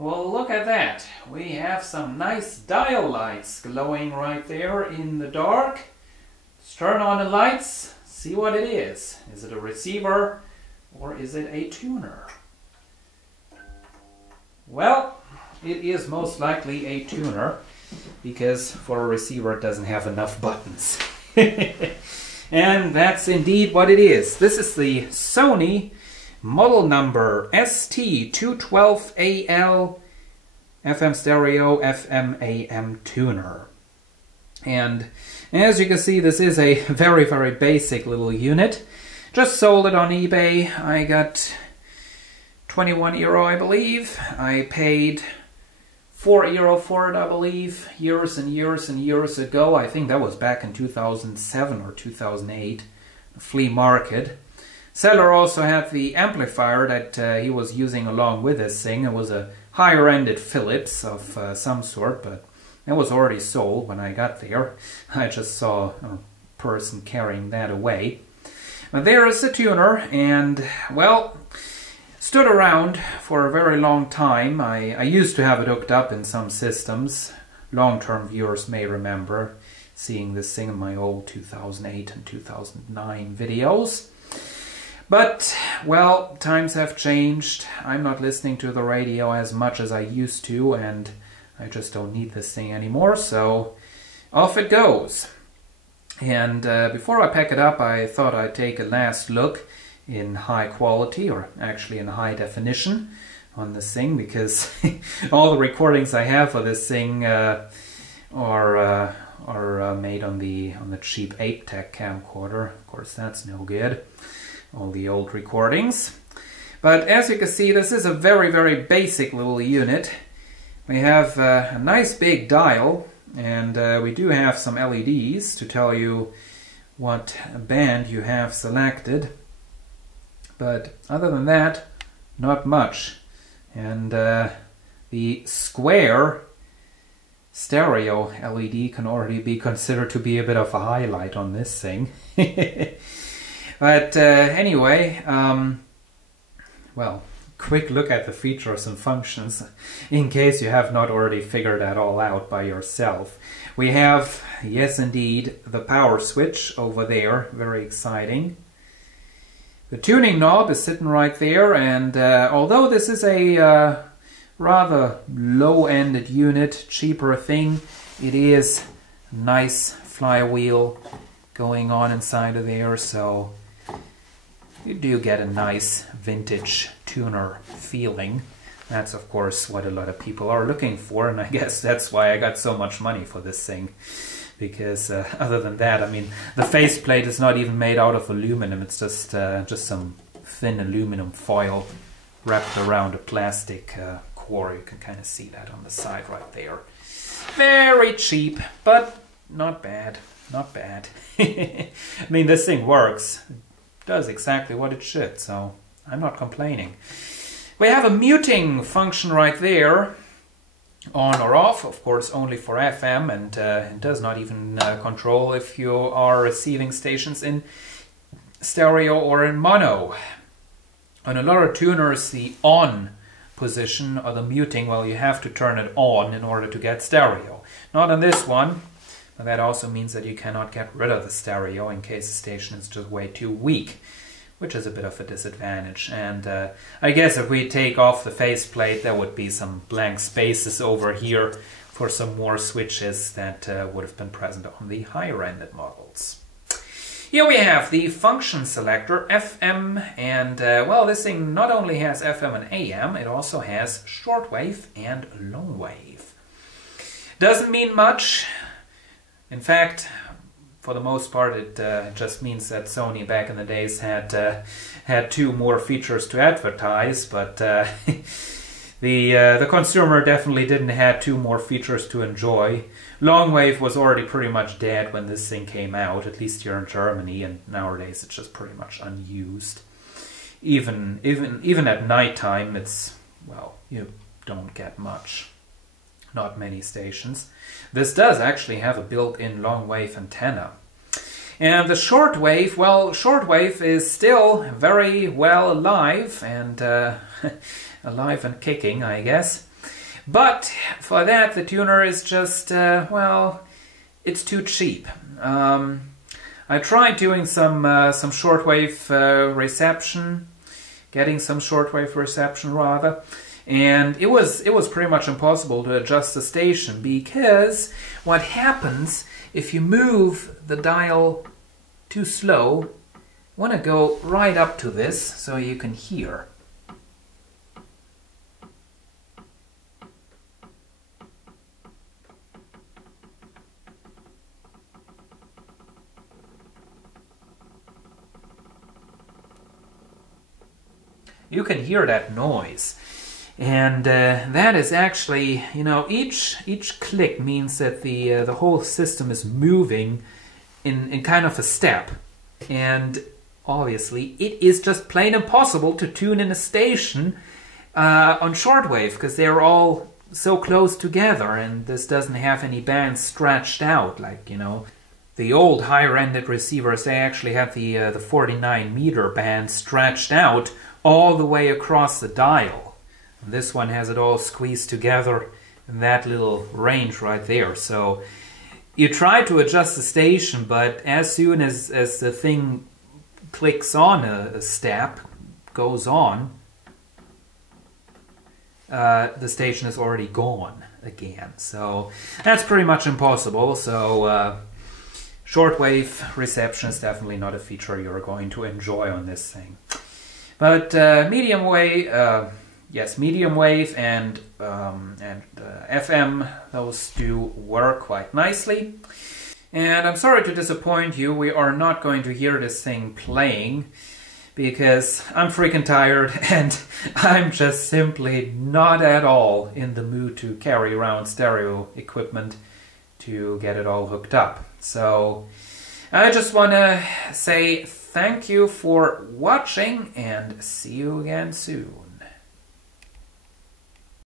Well, look at that. We have some nice dial lights glowing right there in the dark. Let's turn on the lights, see what it is. Is it a receiver or is it a tuner? Well, it is most likely a tuner because for a receiver it doesn't have enough buttons. And that's indeed what it is. This is the Sony model number ST-212AL FM stereo FM AM tuner. And as you can see, this is a very, very basic little unit. Just sold it on eBay. I got 21 euro, I believe. I paid 4 euro for it, I believe, years and years and years ago. I think that was back in 2007 or 2008, the flea market. Seller also had the amplifier that he was using along with this thing. It was a higher-ended Philips of some sort, but it was already sold when I got there. I just saw a person carrying that away. But there is the tuner, and, well, stood around for a very long time. I used to have it hooked up in some systems. Long-term viewers may remember seeing this thing in my old 2008 and 2009 videos. But, well, times have changed. I'm not listening to the radio as much as I used to, and I just don't need this thing anymore, so off it goes. And before I pack it up, I thought I'd take a last look in high quality, or actually in high definition, on this thing, because all the recordings I have for this thing are made on the cheap Aptec camcorder. Of course, that's no good. All the old recordings. But as you can see, this is a very, very basic little unit. We have a nice big dial, and we do have some LEDs to tell you what band you have selected. But other than that, not much. And the square stereo LED can already be considered to be a bit of a highlight on this thing. But anyway, well, quick look at the features and functions in case you have not already figured that all out by yourself. We have, yes indeed, the power switch over there, very exciting. The tuning knob is sitting right there, and although this is a rather low-ended unit, cheaper thing, it is nice flywheel going on inside of there, so you do get a nice vintage tuner feeling. That's of course what a lot of people are looking for, and I guess that's why I got so much money for this thing. Because other than that, I mean, the faceplate is not even made out of aluminum. It's just some thin aluminum foil wrapped around a plastic core. You can kind of see that on the side right there. Very cheap, but not bad. Not bad. I mean, this thing works. Does exactly what it should, so I'm not complaining. We have a muting function right there, on or off, of course only for FM, and it does not even control if you are receiving stations in stereo or in mono. On a lot of tuners, the on position or the muting, well, you have to turn it on in order to get stereo. Not on this one. And that also means that you cannot get rid of the stereo in case the station is just way too weak, which is a bit of a disadvantage. And I guess if we take off the faceplate, there would be some blank spaces over here for some more switches that would have been present on the higher-ended models. Here we have the function selector, FM, and well, this thing not only has FM and AM, it also has shortwave and longwave. Doesn't mean much. In fact, for the most part, it just means that Sony back in the days had 2 more features to advertise, but the consumer definitely didn't have 2 more features to enjoy. Longwave was already pretty much dead when this thing came out, at least here in Germany, and nowadays it's just pretty much unused. Even at nighttime, it's, well, you don't get much. Not many stations. This does actually have a built-in long-wave antenna. And the shortwave, well, shortwave is still very well alive, and alive and kicking, I guess. But for that, the tuner is just, well, it's too cheap. I tried doing some shortwave reception, getting some shortwave reception rather, and it was pretty much impossible to adjust the station, because what happens if you move the dial too slow, I want to go right up to this so you can hear. You can hear that noise, and that is actually, you know, each click means that the whole system is moving in kind of a step, and obviously it is just plain impossible to tune in a station on shortwave, because they're all so close together, and this doesn't have any bands stretched out like, you know, the old higher-ended receivers. They actually had the 49 meter band stretched out all the way across the dial. And this one has it all squeezed together in that little range right there. So you try to adjust the station, but as soon as the thing clicks on a step, goes on, the station is already gone again. So that's pretty much impossible. So shortwave reception is definitely not a feature you're going to enjoy on this thing. But medium wave, yes, medium wave and FM, those do work quite nicely. And I'm sorry to disappoint you, we are not going to hear this thing playing, because I'm freaking tired and I'm just simply not at all in the mood to carry around stereo equipment to get it all hooked up. So I just want to say thank you for watching, and see you again soon.